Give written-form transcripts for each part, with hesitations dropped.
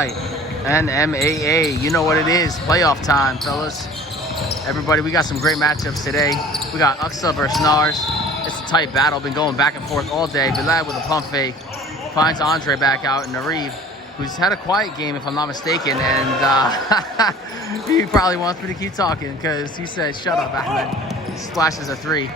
right. NMAA, you know what it is. Playoff time, fellas. Everybody, we got some great matchups today. We got Aqsa versus Narszz. It's a tight battle. Been going back and forth all day. Bilal with a pump fake. Finds Andre back out in Narszz, who's had a quiet game, if I'm not mistaken. And he probably wants me to keep talking because he said, shut up, Ahmed. Splashes a 3.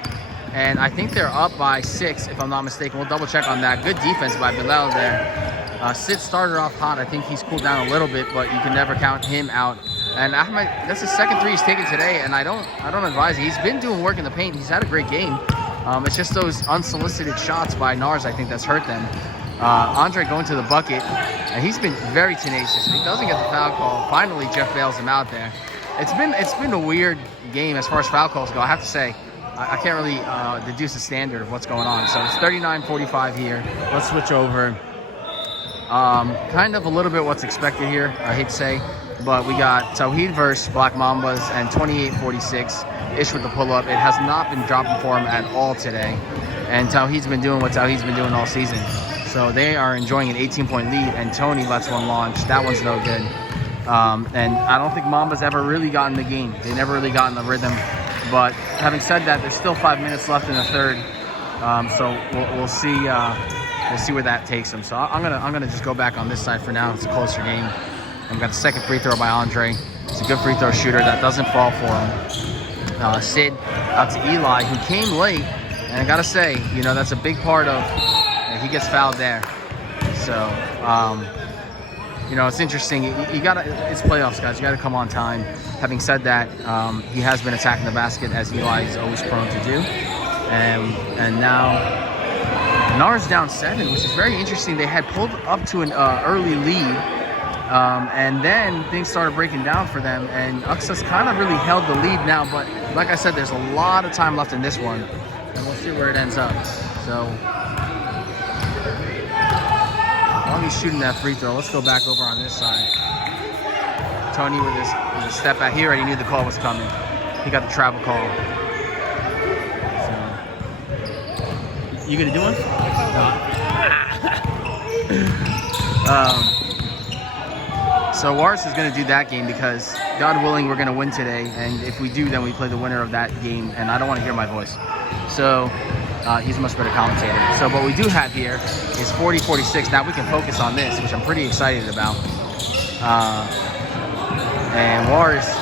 And I think they're up by 6, if I'm not mistaken. We'll double check on that. Good defense by Bilal there. Sid started off hot. I think he's cooled down a little bit, but you can never count him out. And Ahmed, that's the second 3 he's taken today, and I don't advise it. He's been doing work in the paint. He's had a great game. It's just those unsolicited shots by Narszz, I think, that's hurt them. Andre going to the bucket, and he's been very tenacious. He doesn't get the foul call. Finally, Jeff bails him out there. It's been a weird game as far as foul calls go, I have to say. I can't really deduce the standard of what's going on. So it's 39-45 here. Let's switch over. Kind of a little bit what's expected here, I hate to say. But we got Tawheed versus Black Mambas and 28-46. Ish with the pull-up. It has not been dropping for him at all today. And Tawheed's been doing what Tawheed's been doing all season. So they are enjoying an 18-point lead, and Tony lets one launch. That one's no good. And I don't think Mamba's ever really gotten the game. They never really gotten the rhythm. But having said that, there's still 5 minutes left in the third. So we'll see. We'll see where that takes them. So I'm gonna just go back on this side for now. It's a closer game. And we got the second free throw by Andre. It's a good free throw shooter that doesn't fall for him. Sid out to Eli, who came late. And I gotta say, that's a big part of. He gets fouled there. So it's interesting. It's playoffs, guys. You gotta come on time. Having said that, he has been attacking the basket as Eli is always prone to do. And now Narszz down 7, which is very interesting. They had pulled up to an early lead, and then things started breaking down for them. And Aqsa's kind of really held the lead now. But like I said, there's a lot of time left in this one, and we'll see where it ends up. So while he's shooting that free throw, let's go back over on this side. Tony with his step back. He already knew the call was coming. He got the travel call. So, you gonna do one? So Warris is going to do that game because, God willing, we're going to win today. And if we do, then we play the winner of that game. And I don't want to hear my voice. So he's a much better commentator. So what we do have here is 40-46. Now we can focus on this, which I'm pretty excited about. And Warris,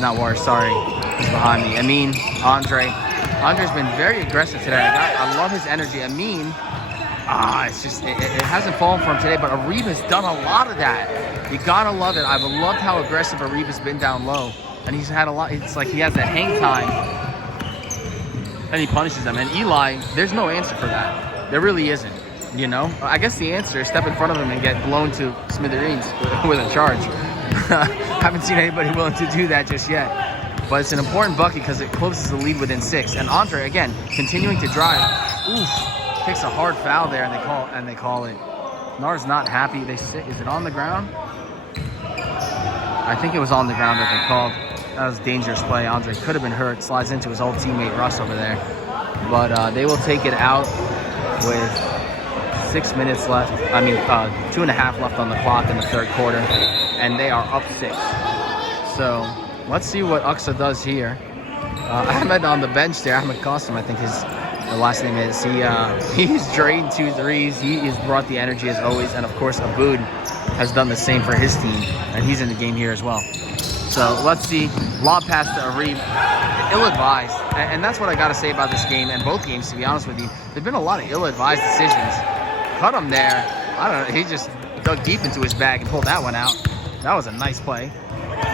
not Warris, sorry, he's behind me. Andre's been very aggressive today. I love his energy. It's just, it hasn't fallen for him today, but Arib has done a lot of that. You gotta love it. I've loved how aggressive Arib has been down low. And he's had a lot, it's like he has that hang time, and he punishes them. And Eli, there's no answer for that. There really isn't, I guess the answer is step in front of him and get blown to smithereens with a charge. Haven't seen anybody willing to do that just yet. But it's an important bucket because it closes the lead within 6. And Andre, again, continuing to drive. Oof. Takes a hard foul there, and they call it. Narszz not happy. Is it on the ground? I think it was on the ground that they called. That was a dangerous play. Andre could have been hurt. Slides into his old teammate Russ over there. But they will take it out with 6 minutes left. 2.5 left on the clock in the third quarter, and they are up 6. So let's see what Aqsa does here. Ahmed on the bench there. Ahmed Qasim, I think the last name is. He's drained 2 threes. He has brought the energy as always. And of course, Aboud has done the same for his team. And he's in the game here as well. So let's see. Lob pass to Arib. Ill-advised. And that's what I got to say about this game and both games, to be honest with you. There have been a lot of ill-advised decisions. Cut him there. I don't know. He just dug deep into his bag and pulled that one out. That was a nice play.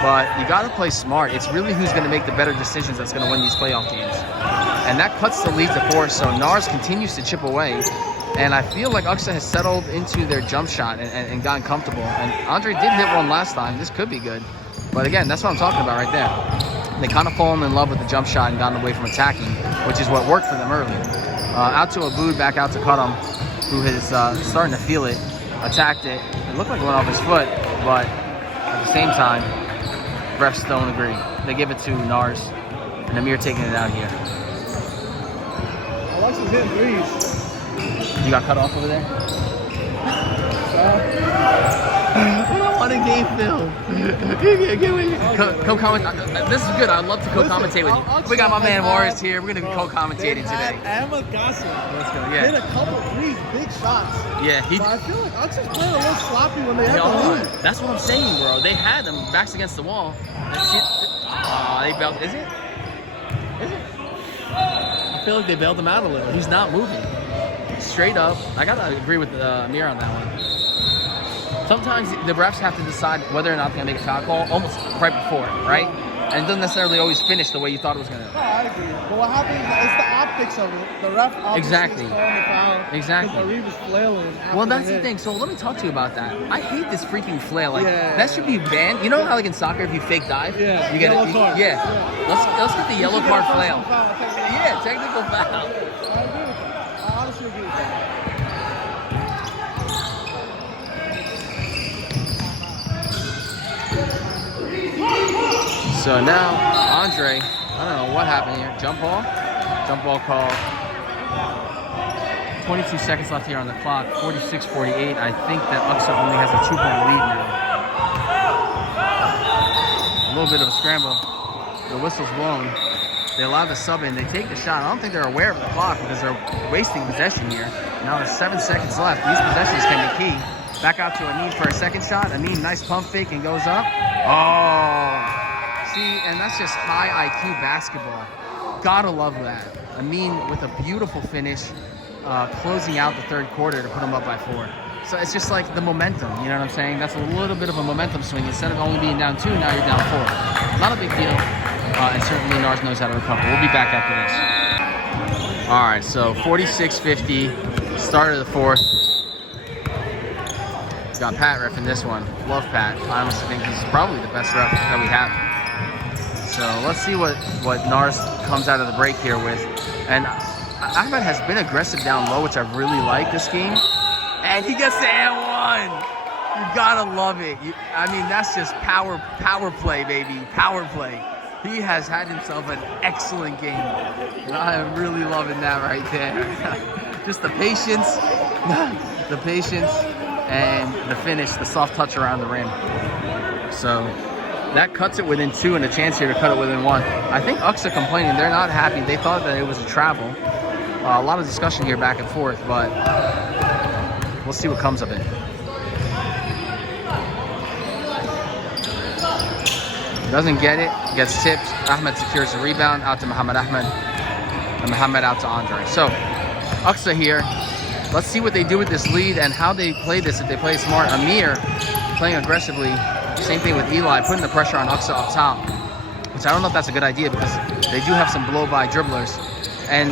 But you got to play smart. It's really who's going to make the better decisions that's going to win these playoff games. And that cuts the lead to 4, so Narszz continues to chip away. And I feel like Aqsa has settled into their jump shot and gotten comfortable. And Andre did hit one last time. This could be good. But again, that's what I'm talking about right there. They kind of fallen in love with the jump shot and gotten away from attacking, which is what worked for them early. Out to Aboud, back out to Kadam, who is starting to feel it. Attacked it. It looked like it went off his foot, but at the same time, refs don't agree. They give it to Narszz, and Amir taking it out here. Alexa's hitting threes. You got cut off over there? film. Co-comment. This is good. I'd love to co-commentate with you. We got my man Morris here. We're going to be co-commentating today. Ahmed Let's go. Hit a couple threes, big shots. Yeah, but I feel like Aqsa's playing a little sloppy when they had the lead. That's what I'm saying, bro. They had them backs against the wall. They bailed. Is it? I feel like they bailed him out a little. He's not moving. Straight up. I gotta agree with Amir on that one. Sometimes the refs have to decide whether or not they're gonna make a foul call almost right before, right? And it doesn't necessarily always finish the way you thought it was gonna. No, I agree. But what happens is the optics of it. The ref obviously is calling the foul. Exactly. The Reeve is flailing. Well, that's the thing. So let me talk to you about that. I hate this freaking flail. Like that should be banned. You know how like in soccer, if you fake dive, you get yellow card. Yeah. Let's get the yellow card flail. Yeah, technical foul. I agree with that. I honestly agree with that. So now, Andre, I don't know what happened here. Jump ball call. 22 seconds left here on the clock. 46-48. I think that Aqsa only has a 2-point lead now. A little bit of a scramble. The whistle's blown. They allow the sub in. They take the shot. I don't think they're aware of the clock because they're wasting possession here. Now there's 7 seconds left. These possessions can be key. Back out to Amin for a second shot. Amin, nice pump fake and goes up. Oh. See, and that's just high IQ basketball. Gotta love that. Amin with a beautiful finish, closing out the third quarter to put them up by 4. So it's just like the momentum, you know what I'm saying? That's a little bit of a momentum swing. Instead of only being down 2, now you're down 4. Not a big deal, and certainly Narszz knows how to recover. We'll be back after this. All right, so 46-50, start of the fourth. Got Pat ref in this one. Love Pat. I honestly think he's probably the best ref that we have. So let's see what Narszz comes out of the break here with. And Ahmed has been aggressive down low, which I really like this game. And he gets the and 1. You gotta love it. I mean, that's just power play, baby. Power play. He has had himself an excellent game. And I am really loving that right there. Just the patience, and the finish, the soft touch around the rim. So that cuts it within 2 and a chance here to cut it within 1. I think Aqsa complaining. They're not happy. They thought that it was a travel. A lot of discussion here back and forth, but we'll see what comes of it. Doesn't get it. Gets tipped. Ahmed secures the rebound. Out to Muhammad Ahmed. And Muhammad out to Andre. So Aqsa here. Let's see what they do with this lead and how they play this. If they play smart. Amir playing aggressively. Same thing with Eli, putting the pressure on Aqsa up top, which I don't know if that's a good idea because they do have some blow-by dribblers. And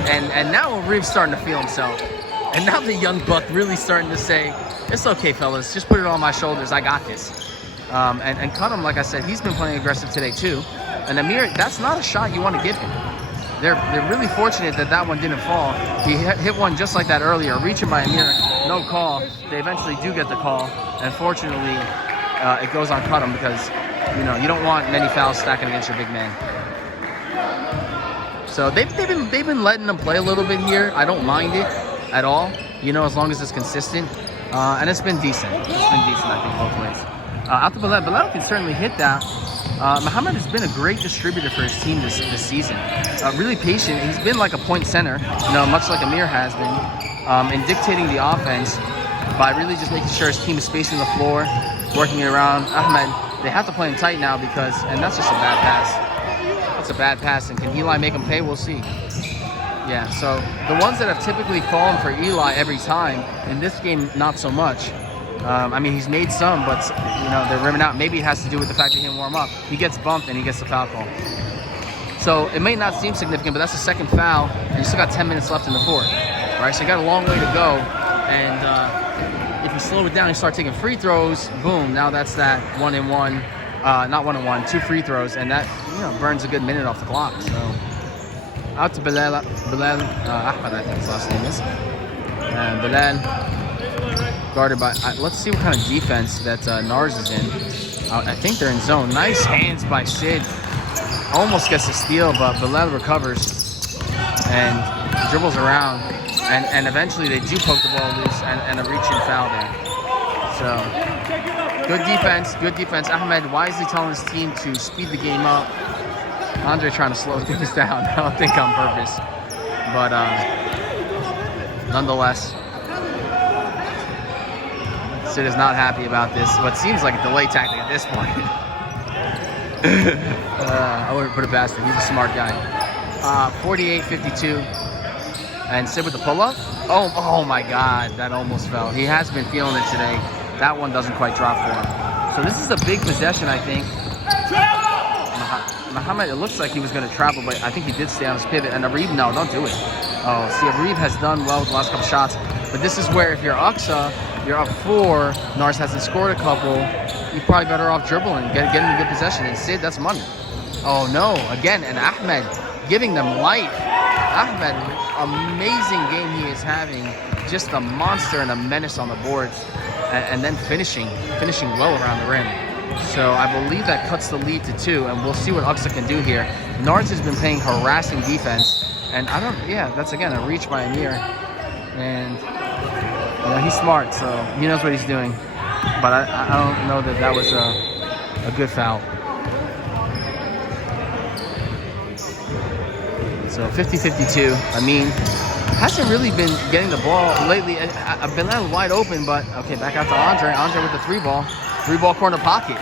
now Reeve's starting to feel himself. And now the young buck really starting to say, it's okay, fellas. Just put it on my shoulders. I got this. And cut him, like I said, he's been playing aggressive today too. And Amir, that's not a shot you want to give him. They're really fortunate that one didn't fall. He hit one just like that earlier. Reaching by Amir, no call. They eventually do get the call. And fortunately, it goes on cut him because, you don't want many fouls stacking against your big man. So they've been letting them play a little bit here. I don't mind it at all, as long as it's consistent. And it's been decent. It's been decent, I think, both ways. Out to Bilal. Bilal can certainly hit that. Muhammad has been a great distributor for his team this season. Really patient. He's been like a point center, much like Amir has been, in dictating the offense by really just making sure his team is spacing the floor, working it around. Ahmed, they have to play him tight now and that's just a bad pass. That's a bad pass, and can Eli make him pay? We'll see. Yeah, so the ones that have typically fallen for Eli every time, in this game, not so much. He's made some, but, they're rimming out. Maybe it has to do with the fact that he didn't warm up. He gets bumped, and he gets the foul call. So it may not seem significant, but that's the second foul, and you still got 10 minutes left in the fourth. Right, so you got a long way to go, and if you slow it down and start taking free throws, boom, now that's that 1-and-1, not 1-and-1, 2 free throws, and that, burns a good minute off the clock. So out to Bilal, Ahmed, I think his last name is. And Bilal guarded by, let's see what kind of defense that Narszz is in. I think they're in zone. Nice hands by Sid. Almost gets a steal, but Bilal recovers and dribbles around. And eventually they do poke the ball loose and a reaching foul there. So, good defense, good defense. Ahmed wisely telling his team to speed the game up. Andre trying to slow things down. I don't think on purpose. But nonetheless, Sid is not happy about this. What seems like a delay tactic at this point. I wouldn't put it past him. He's a smart guy. 48-52. And Sid with the pull-up. Oh my God, that almost fell. He has been feeling it today. That one doesn't quite drop for him. So this is a big possession, I think. Muhammad, it looks like he was going to travel, but I think he did stay on his pivot. And Arib, no, don't do it. Oh, see, Arib has done well with the last couple shots. But this is where if you're Aqsa, you're up 4, Narszz hasn't scored a couple, you're probably better off dribbling, getting a good possession. And Sid, that's money. Oh no, again, and Ahmed giving them life. Ahmed, amazing game he is having. Just a monster and a menace on the boards. And then finishing well around the rim. So I believe that cuts the lead to 2, and we'll see what Aqsa can do here. Narszz has been playing harassing defense, and that's again a reach by Amir. And he's smart, so he knows what he's doing. But I don't know that was a good foul. So 50-52. I mean, hasn't really been getting the ball lately. I've been wide open, but okay, back out to Andre. Andre with the 3-ball. 3-ball corner pocket.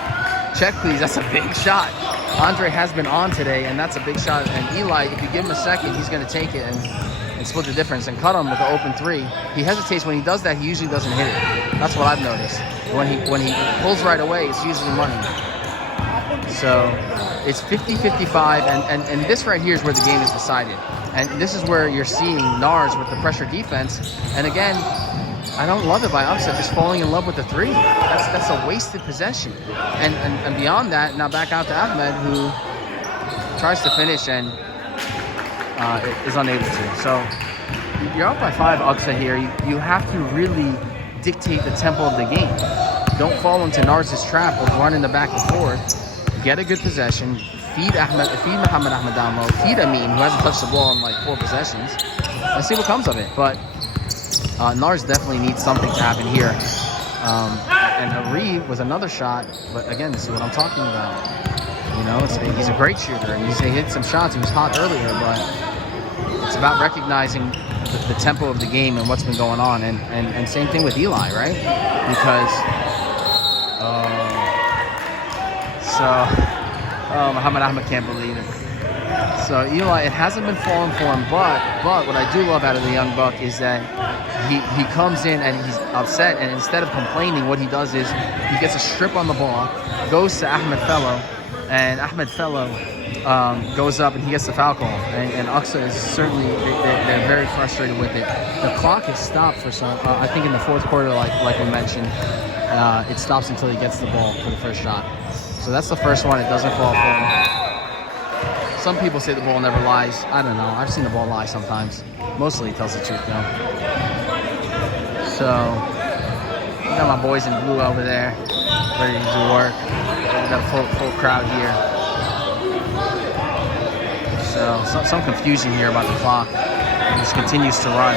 Check, please. That's a big shot. Andre has been on today, and that's a big shot. And Eli, if you give him a second, he's going to take it and split the difference and cut him with the open 3. He hesitates. When he does that, he usually doesn't hit it. That's what I've noticed. When he pulls right away, it's usually money. So it's 50-55, and this right here is where the game is decided. And this is where you're seeing Narszz with the pressure defense. And again, I don't love it by Aqsa just falling in love with the 3. That's a wasted possession. And beyond that, now back out to Ahmed, who tries to finish and is unable to. So you're up by 5, Aqsa here. You have to really dictate the tempo of the game. Don't fall into Narsz's trap of running the back and forth. Get a good possession. Feed Muhammad Ahmed down low. Feed Amin, who hasn't touched the ball in like 4 possessions. And see what comes of it. But Narszz definitely needs something to happen here. And Arib was another shot. But again, this is what I'm talking about. He's a great shooter. And he hit some shots. He was hot earlier. But it's about recognizing the tempo of the game and what's been going on. And same thing with Eli, right? Because Muhammad Ahmed can't believe it. So Eli, it hasn't been falling for him, but what I do love out of the young buck is that he comes in and he's upset, and instead of complaining, what he does is he gets a strip on the ball, goes to Ahmed Fellow, and Ahmed Fellow goes up and he gets the foul call. And Aqsa is certainly, they're very frustrated with it. The clock is stopped for some, I think in the 4th quarter, like we mentioned, it stops until he gets the ball for the first shot. So that's the first one. It doesn't fall for him. Some people say the ball never lies. I don't know. I've seen the ball lie sometimes. Mostly it tells the truth, though. So, we got my boys in blue over there, ready to do work. We got a full crowd here. So, some confusion here about the clock. It just continues to run.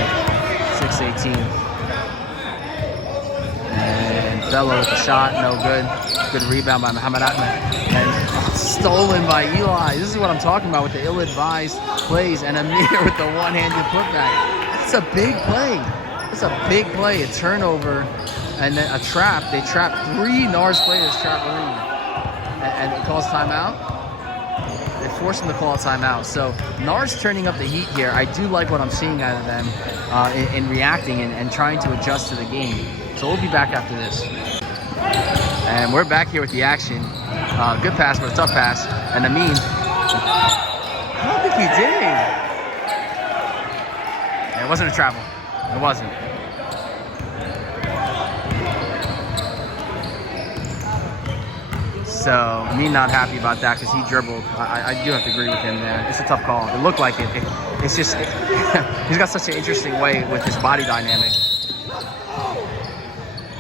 6:18. And Bello with the shot, no good. Good rebound by Muhammad Ahmed. And stolen by Eli. This is what I'm talking about with the ill-advised plays. And Amir with the one-handed putback. That's a big play. It's a big play. A turnover and then a trap. They trap 3 Narszz players, trap Arib. And it calls timeout. They force him to call a timeout. So Narszz turning up the heat here. I do like what I'm seeing out of them in reacting and trying to adjust to the game. So we'll be back after this. And we're back here with the action. Good pass, but a tough pass. And Amin, I don't think he did. Yeah, it wasn't a travel. It wasn't. So, Amin not happy about that because he dribbled. I do have to agree with him there. It's a tough call. It looked like it. It's just, he's got such an interesting way with his body dynamic.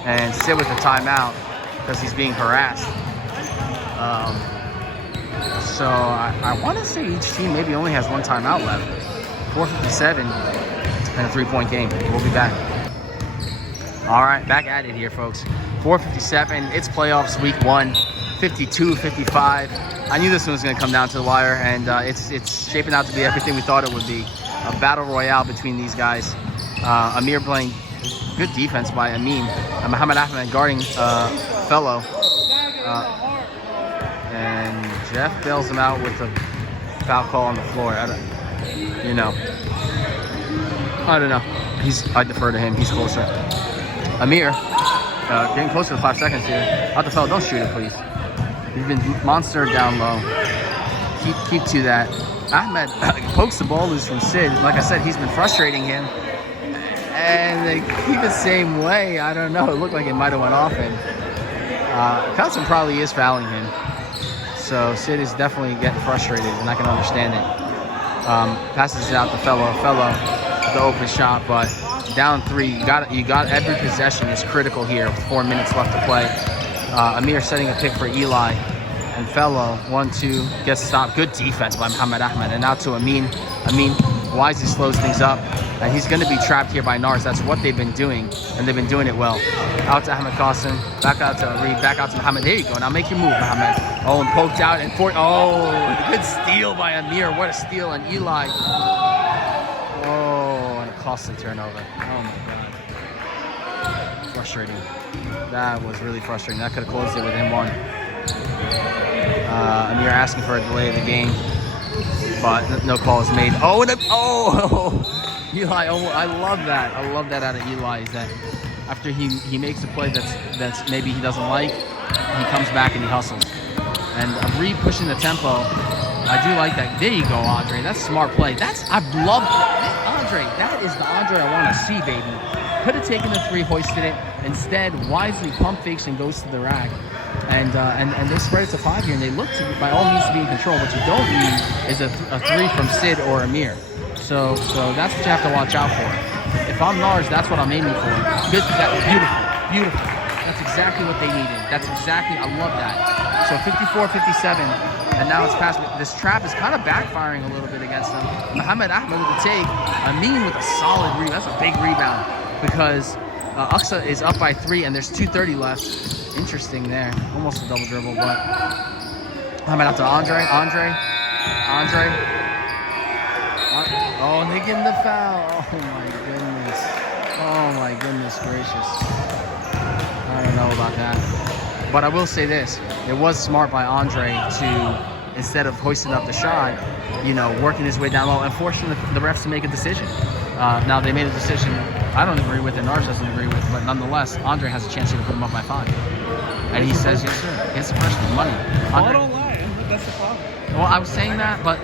And sit with the timeout because he's being harassed. So I want to say each team maybe only has 1 timeout left. 4:57 and a 3-point game. We'll be back. All right, back at it here, folks. 4:57. It's playoffs week 1. 52-55. I knew this one was going to come down to the wire, and it's shaping out to be everything we thought it would be. A battle royale between these guys. Amir playing good defense by Amin. Muhammad Ahmed guarding Fellow. And Jeff bails him out with a foul call on the floor. I don't know. I defer to him. He's closer. Amir, getting closer to 5 seconds here. Out the Fellow, don't shoot it, please. He's been monstered down low. Keep to that. Ahmed pokes the ball loose from Sid. Like I said, he's been frustrating him. And they keep it same way. I don't know. It looked like it might have went off him. Cousin probably is fouling him. So Sid is definitely getting frustrated, and I can understand it. Passes it out to Fellow with the open shot, but down 3. You got every possession is critical here with 4 minutes left to play. Amir setting a pick for Eli, and Fellow 1-2 gets stopped. Good defense by Muhammad Ahmed, and now to Amin. Amin wisely slows things up, and he's going to be trapped here by Narszz. That's what they've been doing, and they've been doing it well. Out to Ahmed Qasim, back out to Reed, back out to Muhammad. There you go. Now make your move, Muhammad. Oh, and poked out, and good steal by Amir. What a steal, and Eli. Oh, and a costly turnover. Oh my God. Frustrating. That was really frustrating. That could have closed it with him 1. Amir asking for a delay of the game, but no call is made. Oh, Eli! Oh, I love that. I love that out of Eli. Is that after he makes a play that's maybe he doesn't like, he comes back and he hustles. And Reed pushing the tempo. I do like that. There you go, Andre. That's a smart play. I love Andre. That is the Andre I want to see, baby. Could have taken the 3, hoisted it. Instead, wisely pump fakes and goes to the rack. And they spread it to 5 here, and they look to, by all means, to be in control. What you don't need is a 3 from Sid or Amir. So that's what you have to watch out for. If I'm Narszz, that's what I'm aiming for. Good, beautiful. That's exactly what they needed. I love that. So 54-57, and now it's past. This trap is kind of backfiring a little bit against them. Muhammad Ahmed with the take. Amin with a solid rebound. That's a big rebound because Aqsa is up by 3, and there's 2:30 left. Interesting there. Almost a double dribble, but Muhammad out to Andre. Oh, and they give him the foul. Oh my goodness gracious. I don't know about that. But I will say this. It was smart by Andre to, instead of hoisting up the shot, working his way down low and forcing the refs to make a decision. Now they made a decision I don't agree with and Narszz doesn't agree with, but nonetheless, Andre has a chance here to put him up by 5. And he says, yes sir, it's the freshman, money. Andre, don't lie, that's the problem. Well, I was saying that, but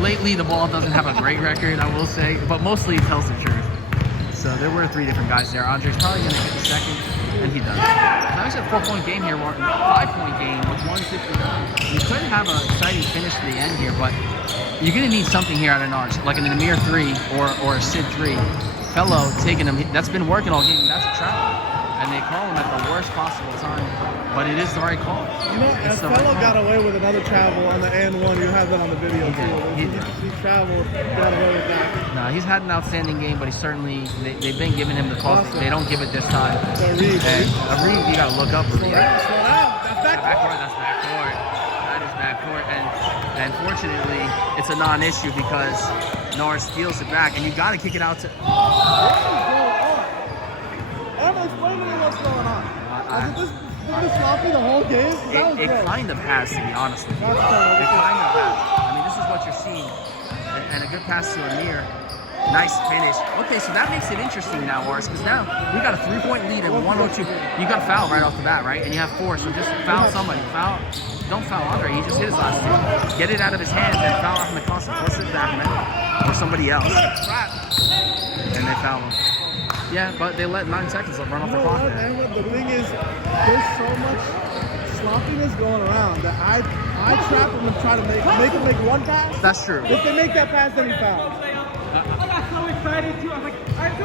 lately the ball doesn't have a great record, I will say, but mostly he tells the truth. So there were 3 different guys there. Andre's probably going to get the second, and he does. Now he's a 4-point game here, 5-point game with 1:59. You could have an exciting finish to the end here, but you're going to need something here out of Narszz, like an Amir 3 or a Sid 3. Fellow taking him, that's been working all game, that's a travel. And they call him at the worst possible time, but it is the right call. If Fellow got away with another travel on the N1, you have that on the video too. He traveled, got away with that. No, he's had an outstanding game, but they've been giving him the calls. They don't give it this time. Reed, you got to look up. Slow down. That's backcourt. That's backcourt. That is backcourt. And fortunately, it's a non-issue because Narszz steals it back, and you got to kick it out to. Explain to me what's going on. Was this sloppy the whole game? It kind of has, to be honest with you. It kind of has. I mean, this is what you're seeing. And a good pass to Amir. Nice finish. Okay, so that makes it interesting now, Narszz, because now we got a 3-point lead at 102. You got to foul right off the bat, right? And you have 4, so just foul somebody. Don't foul Andre. He just hit his last 2. Get it out of his hands and foul Ahmed Qasim. Force it to Ahmed or somebody else. And they foul him. Yeah, but they let 9 seconds run off the clock there. The thing is, there's so much sloppiness going around that I trap them and try to make them make one pass. That's true. If they make that pass, then he fouls. I got so excited too. I was like, I do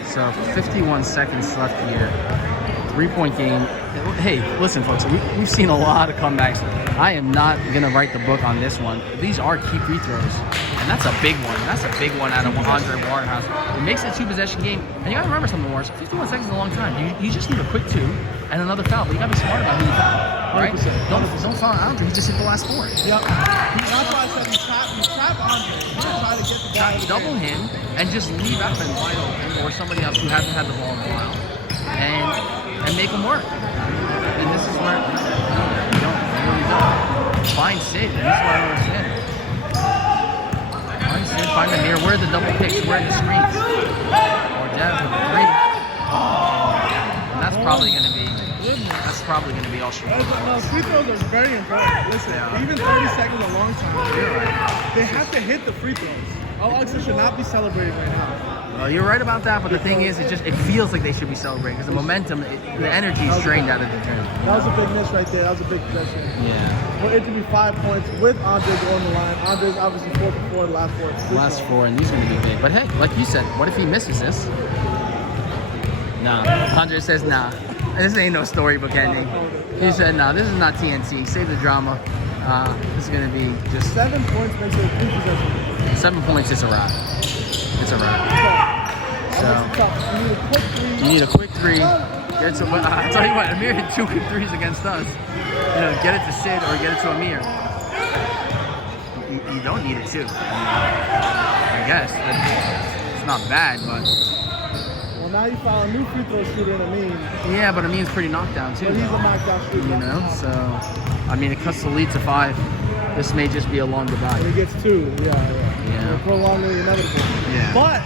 it. So 51 seconds left here. 3-point game. Hey, listen, folks. We've seen a lot of comebacks. I am not gonna write the book on this one. These are key free throws. And that's a big one. That's a big one out of Andre Waterhouse. It makes it a 2-possession game. And you got to remember something, Morris. 51 seconds is a long time. You just need a quick 2 and another foul. But you got to be smart about who you foul, right? 100%. Don't foul Andre. He just hit the last 4. Yep. That's why I said you trap Andre. You try to get the ball. Double him and just leave Ahmed wide open or somebody else who hasn't had the ball in a while. And make them work. And this is where you really don't. Find Sid. And this is what I don't understand. Find Sid, find the mirror. Where are the double picks? Where are the screens? Or Dev with the 3. And that's probably going to be all she wants. No, free throws are very important. Listen, even 30 seconds is a long time. You're right. They have to hit the free throws. Aqsa should not be celebrating right now. Well, you're right about that, but the thing is, it feels like they should be celebrating because the momentum, the energy is drained out of the turn. That was a big miss right there. That was a big possession. Yeah. For it to be 5 points with Andre on the line. Andre's obviously 4 for 4, last 4. Last 4, and these are going to be big. But hey, like you said, what if he misses this? Nah. Andre says nah. This ain't no storybook ending. He said nah. This is not TNT. Save the drama. This is going to be just 7 points makes it a 3 possession. 7 points. It's a wrap. It's a wrap. So you need a quick 3. Get to, I'll tell you what, Amir hit 2 quick 3s against us. You know, get it to Sid or get it to Amir. You don't need it too. I guess it's not bad, but well, now you found a new free throw shooter in Amin. yeah, but Amin's pretty knocked down too. But he's a knockdown shooter. You know, so I mean, it cuts the lead to 5. This may just be a long goodbye. When he gets 2, yeah. Prolonging the inevitable. Yeah. But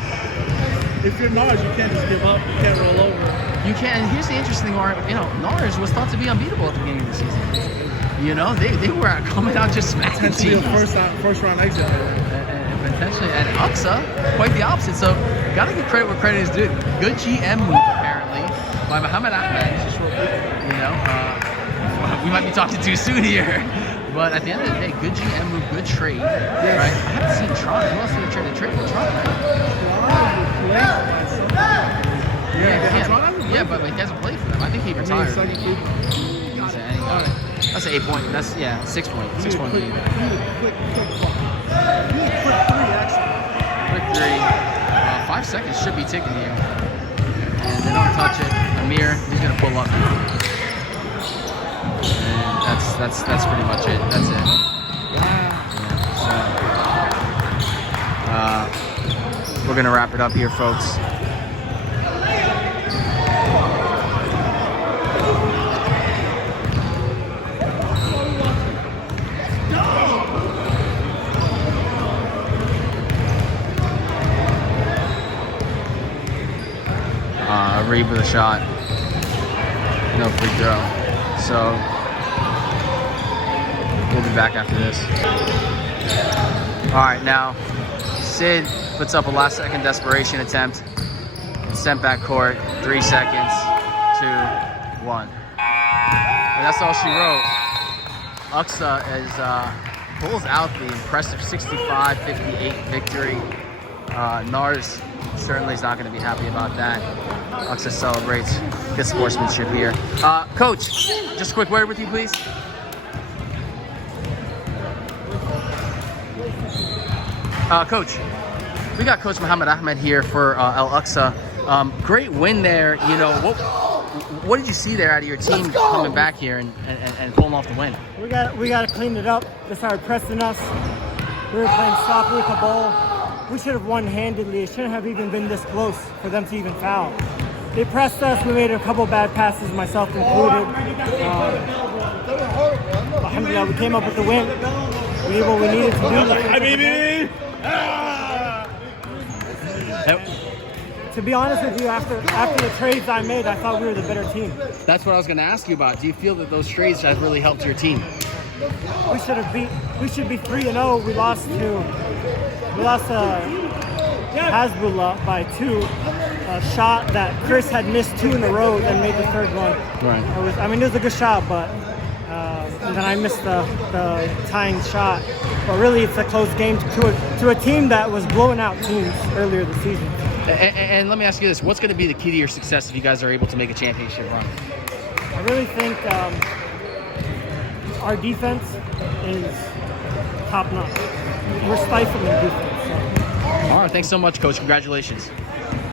if you're Narszz, you can't just give up. You can't roll over. You can. And here's the interesting part. You know, Narszz was thought to be unbeatable at the beginning of the season. You know, they were coming out just smacking teams. Potentially a first round exit. And potentially, and Aqsa, quite the opposite. So, gotta give credit where credit is due. Good GM move apparently by Mohammed Ahmed. You know, we might be talking too soon here. But at the end of the day, good GM move, good trade, yes. Right? I haven't seen Tron. Who else did they trade? They traded for Tron, right? Yeah, but he hasn't played for them. I think he retired. That's an 8 point. That's 6 point. 6 point lead. Quick 3, actually. Quick 3. 5 seconds should be ticking here. And they don't touch it. Amir, he's gonna pull up. And that's pretty much it. That's it. So, we're gonna wrap it up here, folks. Reed with a shot. No free throw. So we'll be back after this. All right, now Sid puts up a last-second desperation attempt. Sent back court. 3 seconds. 2, 1. And that's all she wrote. Aqsa pulls out the impressive 65-58 victory. Narszz certainly is not going to be happy about that. Aqsa celebrates. Good sportsmanship here. Coach, just a quick word with you, please. Coach, we got Coach Mohammed Ahmed here for Al-Aqsa. Great win there. You know, what did you see there out of your team coming back here and pulling off the win? We got to clean it up. They started pressing us. We were playing sloppy with the ball. We should have won handedly. It shouldn't have even been this close for them to even foul. They pressed us. We made a couple bad passes, myself included. Alhamdulillah, we came up with the win. We did what we needed to do. To be honest with you, after the trades I made, I thought we were the better team. That's what I was going to ask you about. Do you feel that those trades have really helped your team? We should be 3-0. We lost to Hezbollah by 2. A shot that Chris had missed 2 in a row, then made the 3rd one. Right. It was a good shot, but and then I missed the tying shot. But really, it's a close game to a team that was blowing out teams earlier this season. And let me ask you this: what's going to be the key to your success if you guys are able to make a championship run? I really think our defense is top notch. we're stifling defense. So. All right, thanks so much, Coach. Congratulations.